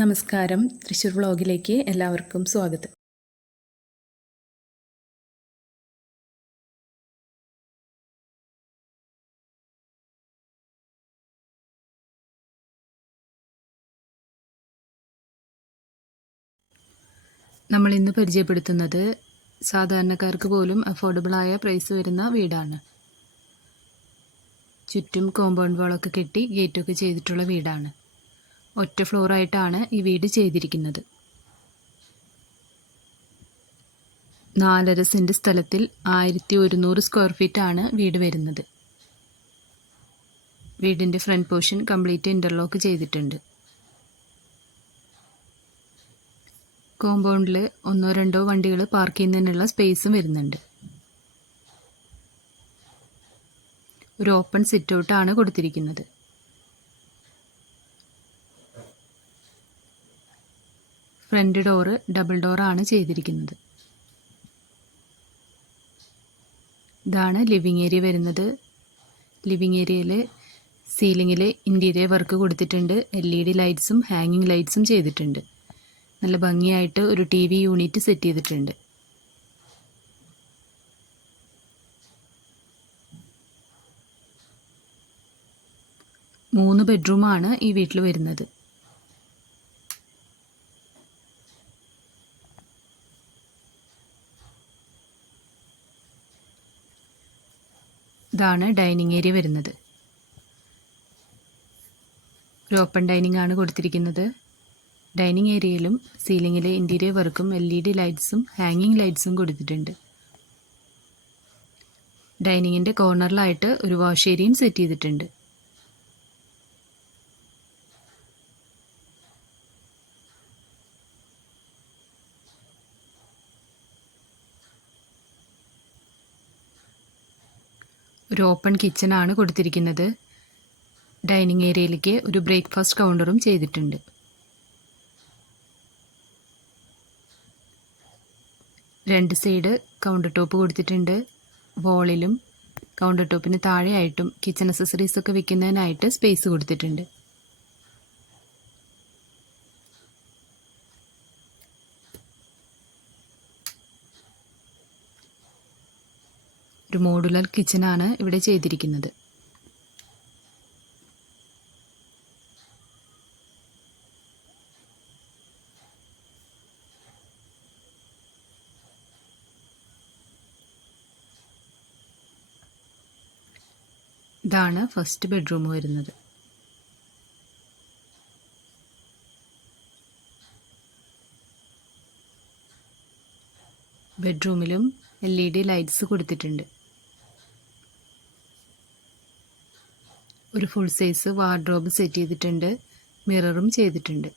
നമസ്കാരം. തൃശ്ശൂർ വ്ളോഗിലേക്ക് എല്ലാവർക്കും സ്വാഗതം. നമ്മൾ ഇന്ന് പരിചയപ്പെടുത്തുന്നത് സാധാരണക്കാർക്ക് പോലും അഫോർഡബിളായ പ്രൈസ് വരുന്ന വീടാണ്. ചുറ്റും കോമ്പൗണ്ട് വാളൊക്കെ കെട്ടി ഗേറ്റൊക്കെ ചെയ്തിട്ടുള്ള വീടാണ്. ഒറ്റ ഫ്ലോറായിട്ടാണ് ഈ വീട് ചെയ്തിരിക്കുന്നത്. നാലര സെന്റ് സ്ഥലത്തിൽ ആയിരത്തി ഒരുന്നൂറ് സ്ക്വയർ ആണ് വീട് വരുന്നത്. വീടിന്റെ ഫ്രണ്ട് പോർഷൻ കംപ്ലീറ്റ് ഇന്റർലോക്ക് ചെയ്തിട്ടുണ്ട്. കോമ്പൗണ്ടിൽ ഒന്നോ രണ്ടോ വണ്ടികൾ പാർക്ക് ചെയ്യുന്നതിനുള്ള സ്പേസും വരുന്നുണ്ട്. ഒരു ഓപ്പൺ സിറ്റ് ഔട്ടാണ് കൊടുത്തിരിക്കുന്നത്. ഫ്രണ്ട് ഡോറ് ഡബിൾ ഡോറാണ് ചെയ്തിരിക്കുന്നത്. ഇതാണ് ലിവിങ് ഏരിയ വരുന്നത്. ലിവിങ് ഏരിയയിൽ സീലിങ്ങിൽ ഇന്റീരിയർ വർക്ക് കൊടുത്തിട്ടുണ്ട്. എൽ ഇ ഡി ലൈറ്റ്സും ഹാങ്ങിങ് ലൈറ്റ്സും ചെയ്തിട്ടുണ്ട്. നല്ല ഭംഗിയായിട്ട് ഒരു ടി വി യൂണിറ്റ് സെറ്റ് ചെയ്തിട്ടുണ്ട്. മൂന്ന് ബെഡ്റൂമാണ് ഈ വീട്ടിൽ വരുന്നത്. ഇതാണ് ഡൈനിങ് ഏരിയ വരുന്നത്. ഒരു ഓപ്പൺ ഡൈനിങ് ആണ് കൊടുത്തിരിക്കുന്നത്. ഡൈനിങ് ഏരിയയിലും സീലിങ്ങിലെ ഇന്റീരിയർ വർക്കും എൽ ഇ ഡി ലൈറ്റ്സും ഹാങ്ങിങ് ലൈറ്റ്സും കൊടുത്തിട്ടുണ്ട്. ഡൈനിങ്ങിന്റെ കോർണറിലായിട്ട് ഒരു വാഷ് ഏരിയയും സെറ്റ് ചെയ്തിട്ടുണ്ട്. ഒരു ഓപ്പൺ കിച്ചണാണ് കൊടുത്തിരിക്കുന്നത്. ഡൈനിങ് ഏരിയയിലേക്ക് ഒരു ബ്രേക്ക്ഫാസ്റ്റ് കൗണ്ടറും ചെയ്തിട്ടുണ്ട്. രണ്ട് സൈഡ് കൗണ്ടർ ടോപ്പ് കൊടുത്തിട്ടുണ്ട്. വോളിലും കൗണ്ടർ ടോപ്പിന് താഴെയായിട്ടും കിച്ചൺ അക്സസറീസ് ഒക്കെ വെക്കുന്നതിനായിട്ട് സ്പേസ് കൊടുത്തിട്ടുണ്ട്. ഒരു മോഡുലർ കിച്ചനാണ് ഇവിടെ ചെയ്തിരിക്കുന്നത്. ഇതാണ് ഫസ്റ്റ് ബെഡ്റൂം വരുന്നത്. ബെഡ്റൂമിലും എൽ ഇ ഡി ലൈറ്റ്സ് കൊടുത്തിട്ടുണ്ട്. ഒരു ഫുൾ സൈസ് വാർഡ്രോബ് സെറ്റ് ചെയ്തിട്ടുണ്ട്. മിററും ചെയ്തിട്ടുണ്ട്.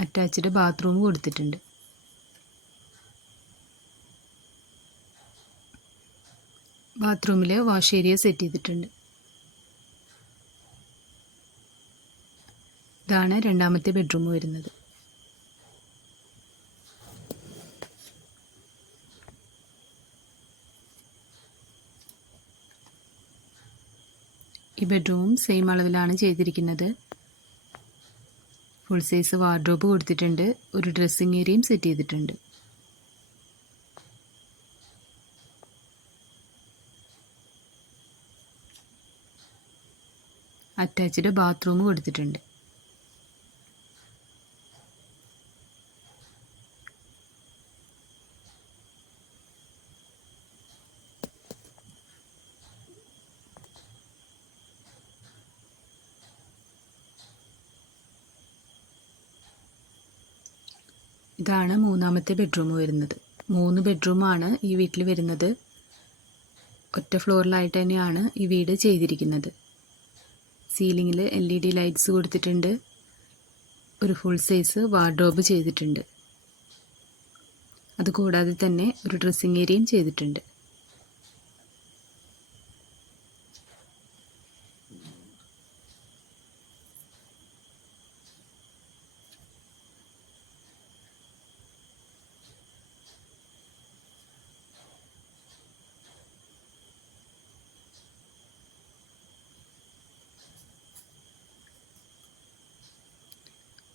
അറ്റാച്ച്ഡ് ബാത്റൂം കൊടുത്തിട്ടുണ്ട്. ബാത്റൂമിൽ വാഷ് ഏരിയ സെറ്റ് ചെയ്തിട്ടുണ്ട്. ഇതാണ് രണ്ടാമത്തെ ബെഡ്റൂം വരുന്നത്. ബെഡ്റൂമും സെയിം അളവിലാണ് ചെയ്തിരിക്കുന്നത്. ഫുൾ സൈസ് വാർഡ്രോബ് കൊടുത്തിട്ടുണ്ട്. ഒരു ഡ്രസ്സിംഗ് ഏരിയയും സെറ്റ് ചെയ്തിട്ടുണ്ട്. അറ്റാച്ച്ഡ് ബാത്റൂം കൊടുത്തിട്ടുണ്ട്. ഇതാണ് മൂന്നാമത്തെ ബെഡ്റൂം വരുന്നത്. മൂന്ന് ബെഡ്റൂമാണ് ഈ വീട്ടിൽ വരുന്നത്. ഒറ്റ ഫ്ലോറിലായിട്ട് തന്നെയാണ് ഈ വീട് ചെയ്തിരിക്കുന്നത്. സീലിങ്ങിൽ എൽ ഇ ഡി ലൈറ്റ്സ് കൊടുത്തിട്ടുണ്ട്. ഒരു ഫുൾ സൈസ് വാർഡ്രോബ് ചെയ്തിട്ടുണ്ട്. അതുകൂടാതെ തന്നെ ഒരു ഡ്രസ്സിംഗ് ഏരിയയും ചെയ്തിട്ടുണ്ട്.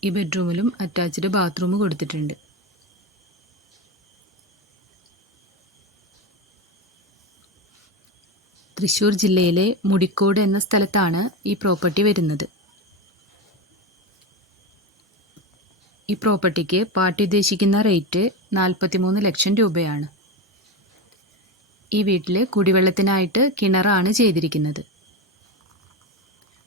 ഈ ബെഡ്റൂമിലും അറ്റാച്ച്ഡ് ബാത്റൂം കൊടുത്തിട്ടുണ്ട്. തൃശ്ശൂർ ജില്ലയിലെ മുടിക്കോട് എന്ന സ്ഥലത്താണ് ഈ പ്രോപ്പർട്ടി വരുന്നത്. ഈ പ്രോപ്പർട്ടിക്ക് പാർട്ടി ഉദ്ദേശിക്കുന്ന റേറ്റ് നാൽപ്പത്തിമൂന്ന് ലക്ഷം രൂപയാണ്. ഈ വീട്ടിൽ കുടിവെള്ളത്തിനായിട്ട് കിണറാണ് ചെയ്തിരിക്കുന്നത്.